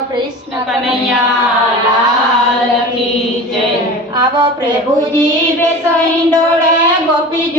કૃષ્ણ કનૈયા જય. આવો પ્રભુજી બેસો ઇંડોળે ગોપી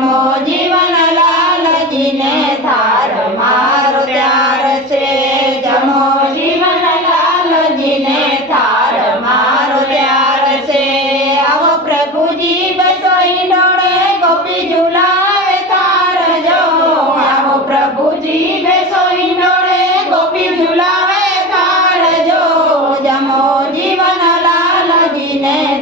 નમો જીવન લાલજીને થાર મારો ત્યાર છે જમો જીવન લાલજીને થાર મારો ત્યાર છે આવો પ્રભુજી બસોઈ ડોળે ગોપી ઝુલાવે તાર જો આવો પ્રભુજી બેસોઈ ડોળે ગોપી ઝુલાવે તાર જો જમો જીવન લાલજીને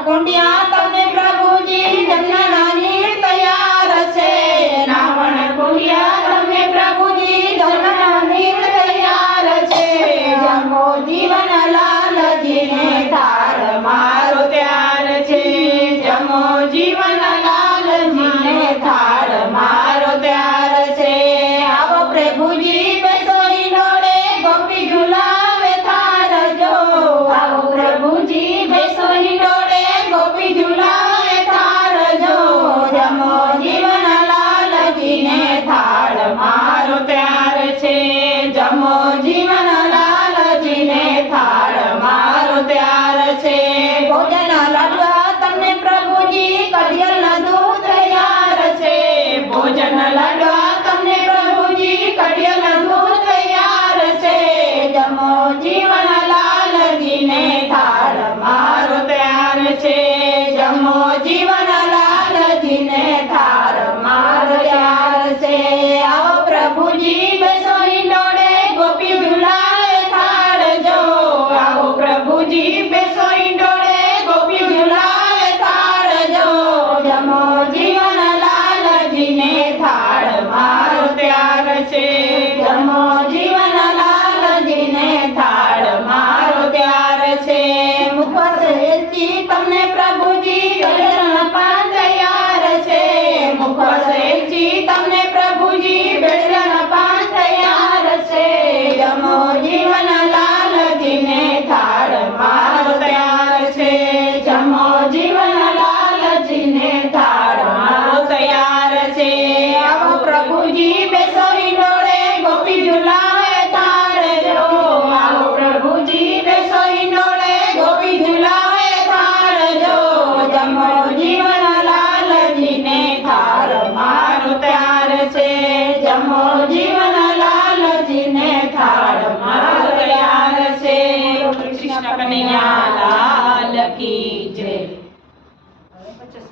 ತಕೊಂಡಿಯಾತ दीपम ने प्र